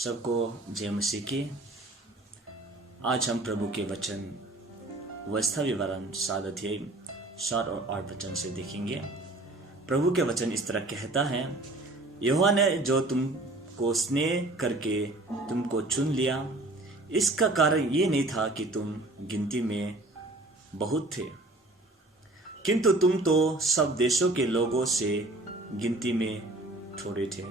सबको जय मसीह की। आज हम प्रभु के वचन व्यवस्था विवरण 7 अध्याय 7 और 8 वचन से देखेंगे। प्रभु के वचन इस तरह कहता है, यहोवा ने जो तुमको स्नेह करके तुमको चुन लिया, इसका कारण ये नहीं था कि तुम गिनती में बहुत थे, किंतु तुम तो सब देशों के लोगों से गिनती में थोड़े थे।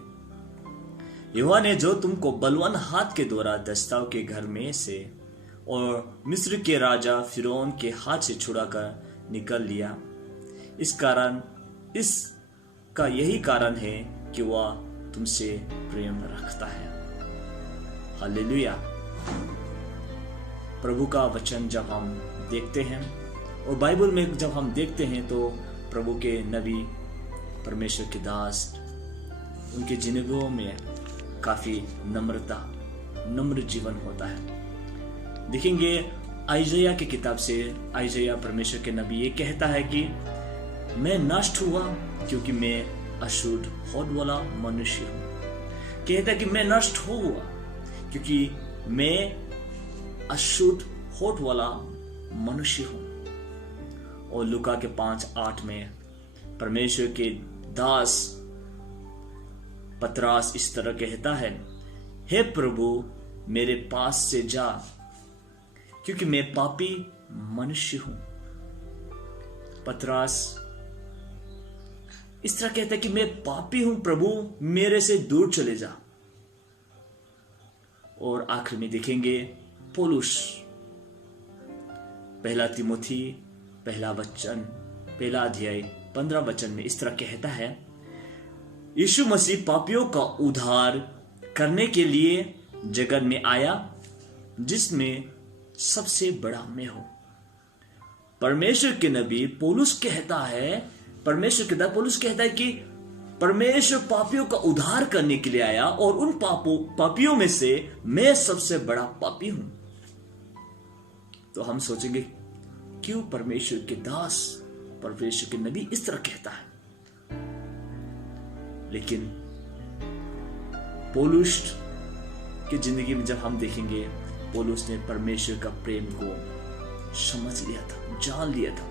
यहोवा ने जो तुमको बलवान हाथ के द्वारा दस्ताव के घर में से और मिस्र के राजा फिरौन के हाथ से छुड़ाकर निकल लिया, इसका यही कारण है कि वह तुमसे प्रेम रखता है। हालेलुया। प्रभु का वचन जब हम देखते हैं और बाइबल में जब हम देखते हैं तो प्रभु के नबी, परमेश्वर के दास, उनके जिंदगियों में काफी नम्र जीवन होता है। देखेंगे आइजया की किताब से, आइजया परमेश्वर के नबी ये कहता है कि मैं नष्ट हुआ क्योंकि मैं अशुद्ध होठ वाला मनुष्य हूं। कहता है कि मैं नष्ट हुआ क्योंकि मैं अशुद्ध होठ वाला मनुष्य हूं। और लूका के 5:8 में परमेश्वर के दास पतरस इस तरह कहता है, हे प्रभु मेरे पास से जा क्योंकि मैं पापी मनुष्य हूं। पतरस इस तरह कहता है कि मैं पापी हूं, प्रभु मेरे से दूर चले जा। और आखिर में देखेंगे पौलुस, पहला तिमोथी पहला अध्याय 15 वचन में इस तरह कहता है, यीशु मसीह पापियों का उद्धार करने के लिए जगत में आया, जिसमें सबसे बड़ा मैं हूं। परमेश्वर के नबी पौलुस कहता है, पौलुस कहता है कि परमेश्वर पापियों का उद्धार करने के लिए आया और उन पापियों में से मैं सबसे बड़ा पापी हूं। तो हम सोचेंगे क्यों परमेश्वर के दास, परमेश्वर के नबी इस तरह कहता है। लेकिन पौलुस की जिंदगी में जब हम देखेंगे, पौलुस ने परमेश्वर का प्रेम को समझ लिया था, जान लिया था।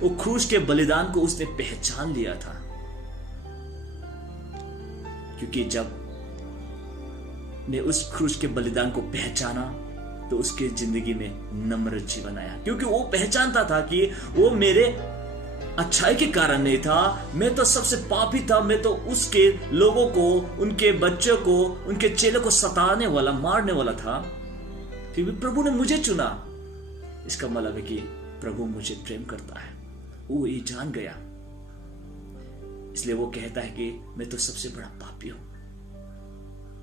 वो क्रूस के बलिदान को उसने पहचान लिया था, क्योंकि जब ने उस क्रूस के बलिदान को पहचाना तो उसके जिंदगी में नम्र जीवन आया, क्योंकि वो पहचानता था कि वो मेरे अच्छाई के कारण नहीं था, मैं तो सबसे पापी था। मैं तो उसके लोगों को, उनके बच्चों को, उनके चेलों को सताने वाला, मारने वाला था, फिर भी प्रभु ने मुझे चुना। इसका मतलब है कि प्रभु मुझे प्रेम करता है, वो ये जान गया। इसलिए वो कहता है कि मैं तो सबसे बड़ा पापी हूं,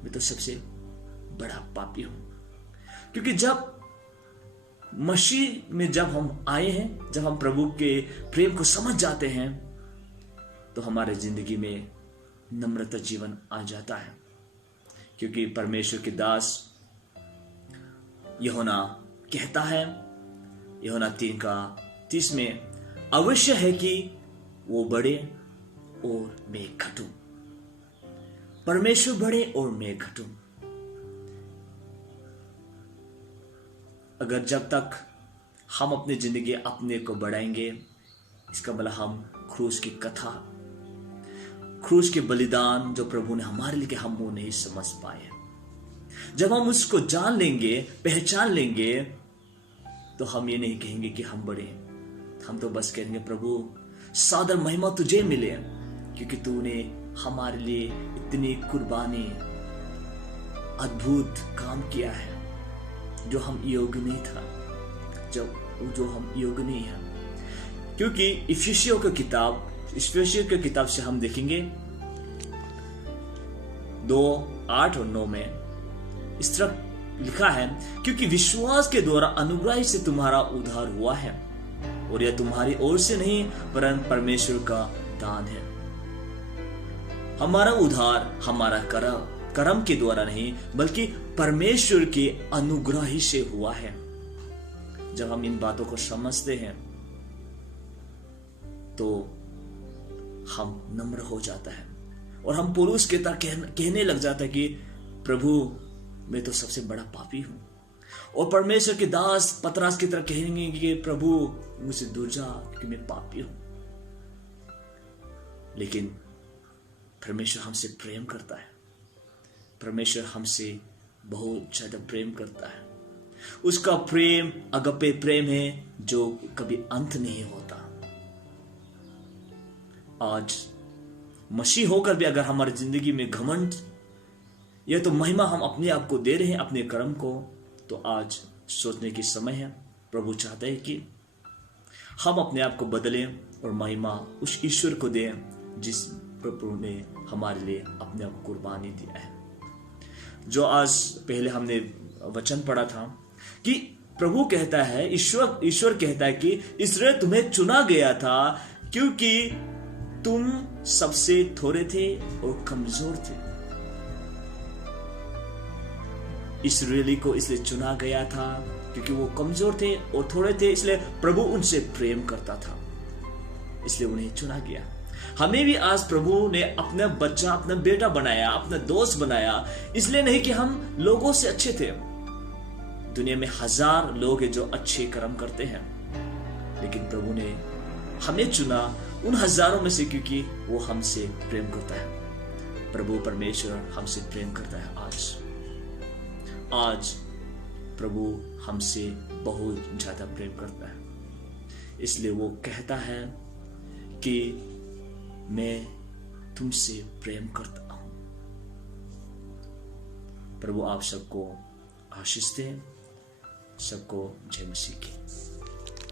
मैं तो सबसे बड़ा पापी हूं। क्योंकि जब मसीह में जब हम आए हैं, जब हम प्रभु के प्रेम को समझ जाते हैं, तो हमारे जिंदगी में नम्रता जीवन आ जाता है। क्योंकि परमेश्वर के दास यूहन्ना कहता है, यूहन्ना 3:30 में, अवश्य है कि वो बढ़े और मैं घटूं। परमेश्वर बढ़े और मैं घटूं। अगर जब तक हम अपनी जिंदगी अपने को बढ़ाएंगे, इसका मतलब हम क्रूस की कथा, क्रूस के बलिदान जो प्रभु ने हमारे लिए, हम वो नहीं समझ पाए। जब हम उसको जान लेंगे, पहचान लेंगे, तो हम ये नहीं कहेंगे कि हम बड़े, हम तो बस कहेंगे प्रभु सादर महिमा तुझे मिले, क्योंकि तूने हमारे लिए इतनी कुर्बानी, अद्भुत काम किया है जो हम योग्य नहीं था, जो हम योग्य नहीं है। क्योंकि इफिसियों की किताब से हम देखेंगे 2:8 और 9 में इस तरह लिखा है, क्योंकि विश्वास के द्वारा अनुग्रह से तुम्हारा उद्धार हुआ है, और यह तुम्हारी ओर से नहीं परंतु परमेश्वर का दान है। हमारा उद्धार हमारा कर्म के द्वारा नहीं, बल्कि परमेश्वर के अनुग्रह ही से हुआ है। जब हम इन बातों को समझते हैं तो हम नम्र हो जाता है और हम पौलुस के तरह कहने लग जाता है कि प्रभु मैं तो सबसे बड़ा पापी हूं। और परमेश्वर के दास पतरस की तरह कहेंगे कि प्रभु मुझसे दूर जा, क्योंकि मैं पापी हूं। लेकिन परमेश्वर हमसे प्रेम करता है। परमेश्वर हमसे बहुत ज्यादा प्रेम करता है। उसका प्रेम अगपे प्रेम है जो कभी अंत नहीं होता। आज मसीह होकर भी अगर हमारी जिंदगी में घमंड या तो महिमा हम अपने आप को दे रहे हैं, अपने कर्म को, तो आज सोचने की समय है। प्रभु चाहते हैं कि हम अपने आप को बदलें और महिमा उस ईश्वर को दें जिस प्रभु ने हमारे लिए अपने आप को कुर्बानी दिया है। जो आज पहले हमने वचन पढ़ा था कि प्रभु कहता है, ईश्वर कहता है कि इसलिए तुम्हें चुना गया था क्योंकि तुम सबसे थोड़े थे और कमजोर थे। इस्राएली को इसलिए चुना गया था क्योंकि वो कमजोर थे और थोड़े थे, इसलिए प्रभु उनसे प्रेम करता था, इसलिए उन्हें चुना गया। हमें भी आज प्रभु ने अपना बच्चा, अपना बेटा बनाया, अपना दोस्त बनाया, इसलिए नहीं कि हम लोगों से अच्छे थे। दुनिया में 1000 लोग हैं जो अच्छे कर्म करते हैं, लेकिन प्रभु ने हमें चुना उन हजारों में से क्योंकि वो हमसे प्रेम करता है। प्रभु परमेश्वर हमसे प्रेम करता है। आज प्रभु हमसे बहुत ज्यादा प्रेम करता है, इसलिए वो कहता है कि मैं तुमसे प्रेम करता हूं। प्रभु आप सबको आशीष दें। सबको जय मसीह की।